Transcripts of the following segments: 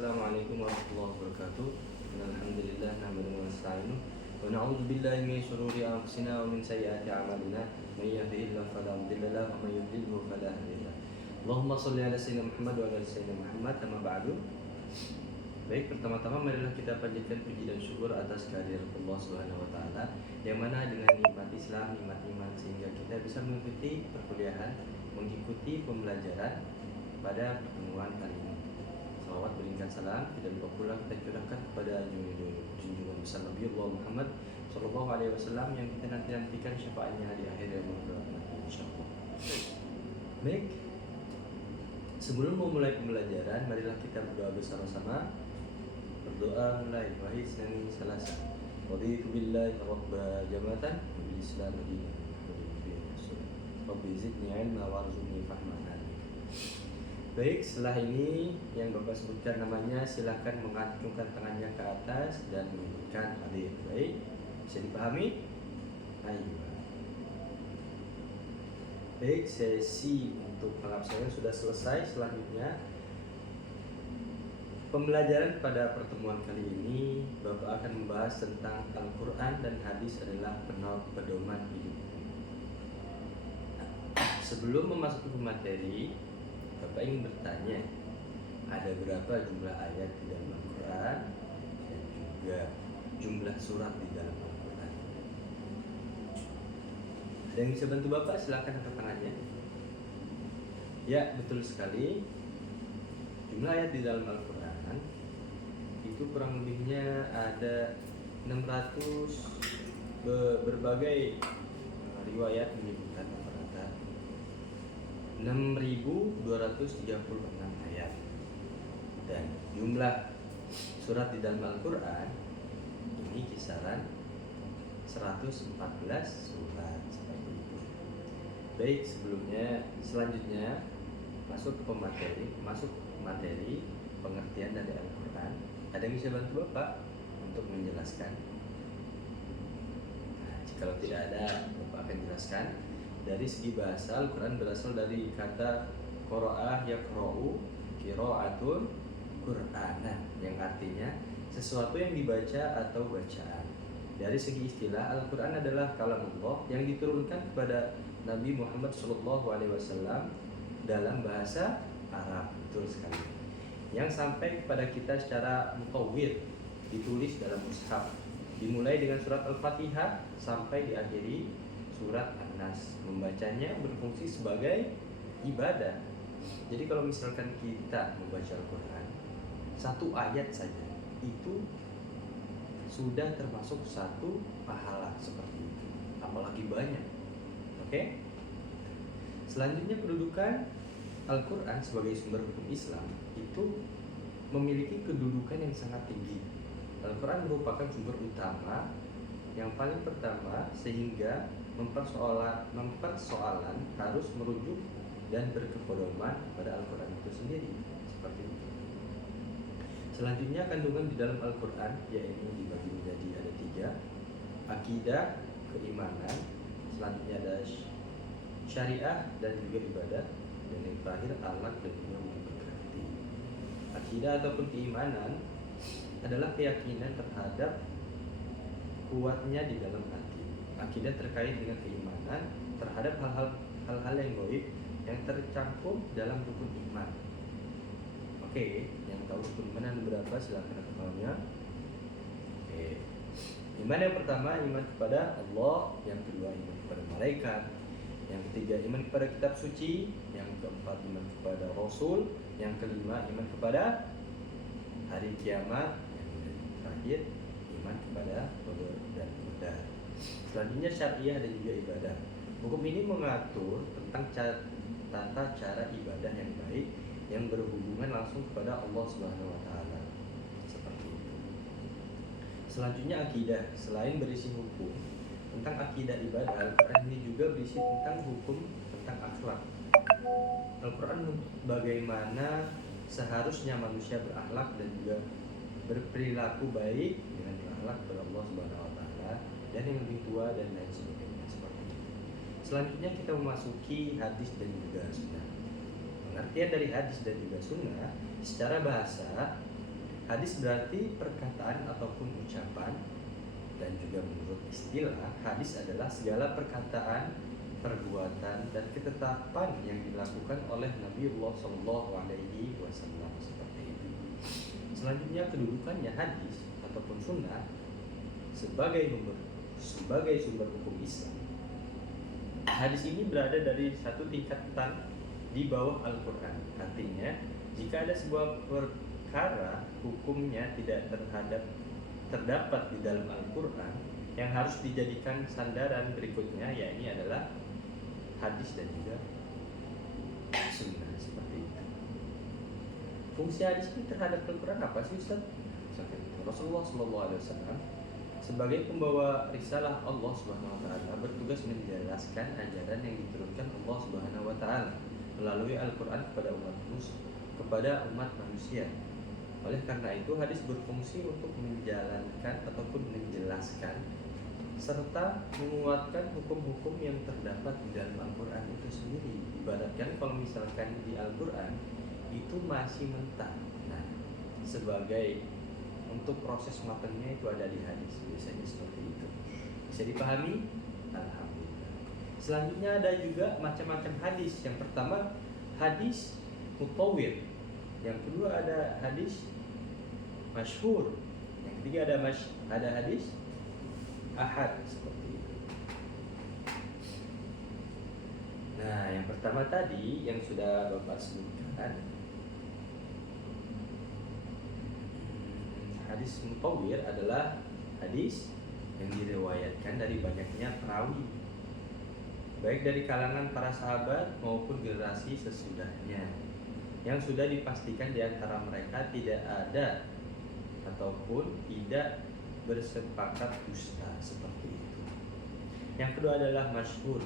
Assalamualaikum warahmatullahi wabarakatuh. Alhamdulillah nahmaduhu wa nasta'inuh wa na'udzu billahi min shururi anfusina wa min sayyiati a'malina. May yahdihillahu fala mudilla lahu wa may yudlilhu fala hadiya lahu. Allahumma shalli ala sayyidina Muhammad wa ala ali sayyidina Muhammad. Amma ba'du. Baik, pertama-tama marilah kita panjatkan puji dan syukur atas kehadiran Allah Subhanahu wa taala yang mana dengan nikmat Islam, nikmat iman sehingga kita bisa mengikuti perkuliahan, mengikuti pembelajaran pada pertemuan kali ini. Salawat berikan salam tidak lupa pula kita curahkan kepada junjungan besar Nabi Allah Muhammad Sallallahu Alaihi Wasallam yang kita nantikan syafaatnya di akhir yang nanti insyaallah. Baik, sebelum memulai pembelajaran, marilah kita berdoa bersama-sama. Berdoa mulai wahai Senin Selasa. Raditu billahi rabba jamatan wa bil Islam madinah wa bi rasul. Rabbi zidni ilma warzuqni fahman. Baik, setelah ini yang Bapak sebutkan namanya silahkan mengacungkan tangannya ke atas dan menyebutkan hadir. Baik, bisa dipahami? Ayo. Baik, sesi untuk pengabsahan sudah selesai. Selanjutnya pembelajaran pada pertemuan kali ini Bapak akan membahas tentang Al-Quran dan hadis adalah pedoman hidup. Sebelum memasuki materi, Bapak ingin bertanya, ada berapa jumlah ayat di dalam Al-Quran dan juga jumlah surat di dalam Al-Quran? Ada yang bisa bantu Bapak? Silakan angkat tangannya. Ya, betul sekali. Jumlah ayat di dalam Al-Quran itu kurang lebihnya ada 600 berbagai riwayat menyebutkan 6.236 ayat, dan jumlah surat di dalam Al-Quran ini kisaran 114 surat seperti itu. Baik, selanjutnya masuk materi pengertian dari Al-Quran. Ada yang bisa bantu Bapak untuk menjelaskan? Nah, jika tidak ada, Bapak akan jelaskan. Dari segi bahasa, Al-Quran berasal dari kata qira'ah yaqra'u, qira'atun Qur'anan, yang artinya sesuatu yang dibaca atau bacaan. Dari segi istilah, Al-Quran adalah kalamullah yang diturunkan kepada Nabi Muhammad SAW dalam bahasa Arab. Betul sekali. Yang sampai kepada kita secara mutawwir, ditulis dalam mushaf, dimulai dengan surat Al-Fatihah sampai diakhiri surat An-Nas. Membacanya berfungsi sebagai ibadah. Jadi kalau misalkan kita membaca Al-Quran satu ayat saja, itu sudah termasuk satu pahala seperti itu, apalagi banyak. Oke? Selanjutnya, kedudukan Al-Quran sebagai sumber hukum Islam itu memiliki kedudukan yang sangat tinggi. Al-Quran merupakan sumber utama yang paling pertama, sehingga mempersoalan harus merujuk dan berkepedoman pada Al-Quran itu sendiri. Seperti itu. Selanjutnya, kandungan di dalam Al-Quran yaitu dibagi menjadi ada 3: akidah, keimanan, selanjutnya ada syariah dan juga ibadah, dan yang terakhir akhlak dan juga budi pekerti. Akidah ataupun keimanan adalah keyakinan terhadap kuatnya di dalam hati. Akidah terkait dengan keimanan terhadap hal-hal yang gaib yang tercakup dalam rukun iman. Oke, yang tahu rukun iman ada berapa? Silakan ketahuinya. Oke. Iman yang pertama, iman kepada Allah. Yang kedua, iman kepada malaikat. Yang ketiga, iman kepada kitab suci. Yang keempat, iman kepada Rasul. Yang kelima, iman kepada hari kiamat. Yang terakhir, iman kepada qadar dan qadar. Selanjutnya, syariah dan juga ibadah. Hukum ini mengatur tentang tata cara ibadah yang baik yang berhubungan langsung kepada Allah Subhanahu wa taala. Seperti itu. Selanjutnya, akidah. Selain berisi hukum tentang akidah ibadah, Al-Quran ini juga berisi tentang hukum tentang akhlak. Al-Quran bagaimana seharusnya manusia berakhlak dan juga berperilaku baik dengan berakhlak kepada Allah Subhanahu wa taala dan yang lebih tua dan lain sebagainya. Seperti itu. Selanjutnya kita memasuki hadis dan juga sunnah. Pengertian dari hadis dan juga sunnah secara bahasa Hadis berarti perkataan ataupun ucapan, dan juga menurut istilah hadis adalah segala perkataan, perbuatan dan ketetapan yang dilakukan oleh Nabiullah Shallallahu Alaihi Wasallam, seperti itu. Selanjutnya kedudukannya hadis ataupun sunnah sebagai sumber hukum Islam. Hadis ini berada dari satu tingkatan di bawah Al-Quran. Artinya jika ada sebuah perkara hukumnya tidak terdapat di dalam Al-Quran, yang harus dijadikan sandaran berikutnya yakni adalah hadis dan juga sunnah, seperti itu. Fungsi hadis ini terhadap Al-Quran apa sih, Ustaz? Rasulullah SAW sebagai pembawa risalah Allah Subhanahu wa taala bertugas menjelaskan ajaran yang diturunkan Allah Subhanahu wa taala melalui Al-Qur'an kepada umat manusia. Oleh karena itu hadis berfungsi untuk menjalankan ataupun menjelaskan serta menguatkan hukum-hukum yang terdapat di dalam Al-Qur'an itu sendiri. Ibaratkan kalau misalkan di Al-Qur'an itu masih mentah. Nah, sebagai untuk proses matangnya itu ada di hadis, biasanya seperti itu. Bisa dipahami? Alhamdulillah. Selanjutnya ada juga macam-macam hadis. Yang pertama hadis mutawwir, yang kedua ada hadis masyhur, yang ketiga ada hadis ahad, seperti itu. Nah, yang pertama tadi yang sudah Bapak sebutkan, hadis mutawwir adalah hadis yang diriwayatkan dari banyaknya perawi, baik dari kalangan para sahabat maupun generasi sesudahnya, yang sudah dipastikan di antara mereka tidak ada ataupun tidak bersepakat dusta, seperti itu. Yang kedua adalah masyhur,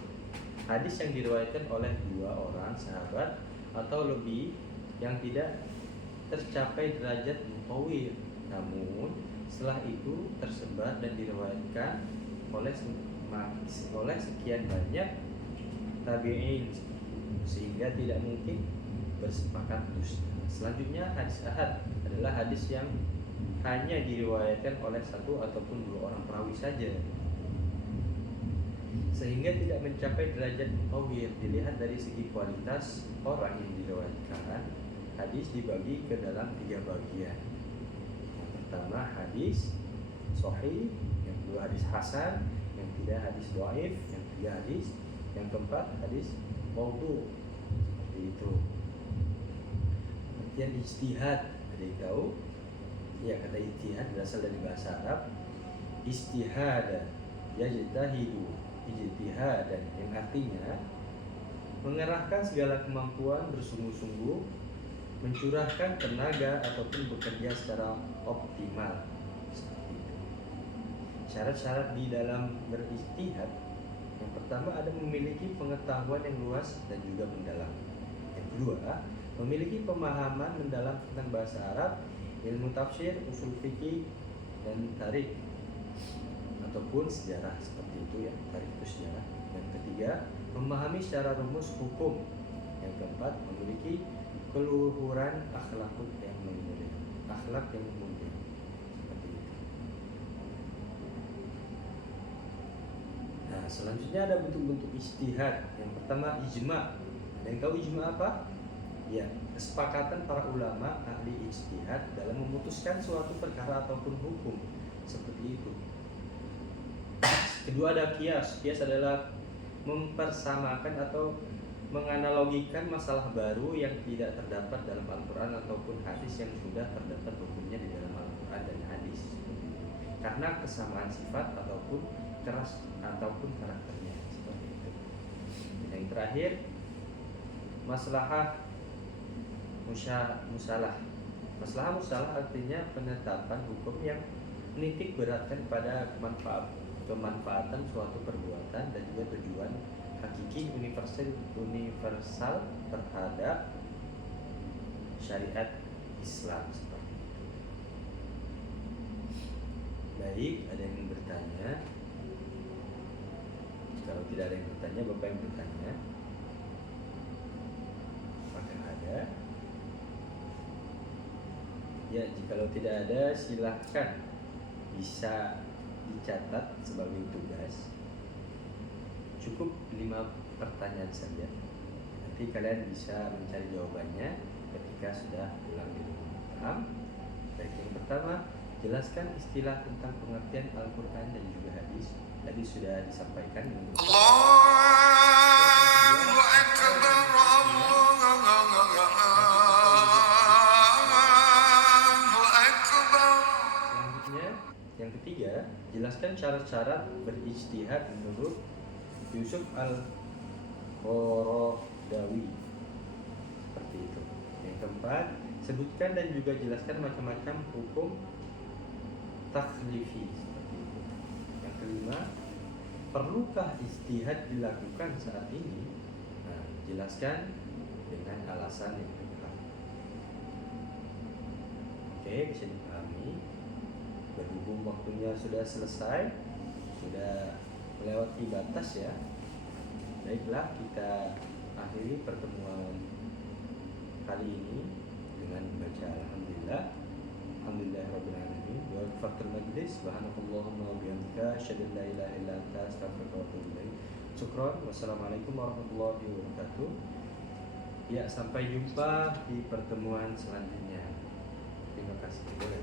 hadis yang diriwayatkan oleh 2 orang sahabat atau lebih yang tidak tercapai derajat mutawwir, namun setelah itu tersebar dan diriwayatkan oleh sekian banyak tabi'in sehingga tidak mungkin bersepakat dusta. Selanjutnya hadis ahad adalah hadis yang hanya diriwayatkan oleh 1 ataupun 2 orang perawi saja, sehingga tidak mencapai derajat mutawwir. Dilihat dari segi kualitas orang yang diriwayatkan, hadis dibagi ke dalam 3 bagian. Pertama hadis sahih, yang kedua hadis hasan, yang ketiga hadis dhaif, yang ketiga hadis, yang keempat hadis maudhu, seperti itu. Kemudian ijtihad, ada yang tahu? Ya, kata ijtihad berasal dari bahasa Arab istihada, yajtahidu ijtihadan, yang artinya mengerahkan segala kemampuan bersungguh-sungguh, mencurahkan tenaga ataupun bekerja secara optimal, seperti itu. Syarat-syarat di dalam berijtihad, yang pertama ada memiliki pengetahuan yang luas dan juga mendalam. Yang kedua, memiliki pemahaman mendalam tentang bahasa Arab, ilmu tafsir, usul fikih dan tarikh ataupun sejarah, seperti itu ya, tarikh itu sejarah. Yang ketiga, memahami secara rumus hukum. Yang keempat, memiliki keluhuran akhlak yang mulia, seperti itu. Nah, selanjutnya ada bentuk-bentuk ijtihad. Yang pertama ijma. Ada yang tahu ijma apa? Ya, kesepakatan para ulama ahli ijtihad dalam memutuskan suatu perkara ataupun hukum, seperti itu. Kedua ada qiyas. Qiyas adalah mempersamakan atau menganalogikan masalah baru yang tidak terdapat dalam Al-Quran ataupun hadis yang sudah terdapat hukumnya di dalam Al-Quran dan hadis, karena kesamaan sifat ataupun karakternya, seperti itu. Yang terakhir maslahah musalah. Maslahah musalah artinya penetapan hukum yang menitik beratkan pada kemanfaatan suatu perbuatan dan juga tujuan hakiki universal terhadap syariat Islam, seperti itu. Baik, ada yang bertanya? Kalau tidak ada yang bertanya, Bapak yang bertanya. Apakah ada? Ya, jikalau tidak ada silahkan bisa dicatat sebagai tugas. Cukup 5 pertanyaan saja. Nanti kalian bisa mencari jawabannya ketika sudah pulang di rumah. Paham? Baik, yang pertama, jelaskan istilah tentang pengertian Al-Quran dan juga hadis. Tadi sudah disampaikan. Allahu Akbar, selanjutnya, yang ketiga, jelaskan syarat-syarat berijtihad menurut Yusuf Al-Qaradawi. Seperti itu. Yang keempat, sebutkan dan juga jelaskan macam-macam hukum takhlifi. Seperti itu. Yang kelima, perlukah ijtihad dilakukan saat ini? Nah, jelaskan dengan alasan yang tepat. Oke, bisa dipahami. Berhubung waktunya sudah selesai, sudah melewati batas ya. Baiklah, kita akhiri pertemuan kali ini dengan membaca alhamdulillah. Alhamdulillahirabbil alamin. Wa fathul majlis. Subhanakallahumma wa bihamdika asyhadu an la ilaha illa anta astaghfiruka wa atubu ilaik. Syukran. Wassalamualaikum warahmatullahi wabarakatuh. Ya, sampai jumpa di pertemuan selanjutnya. Terima kasih. Boleh.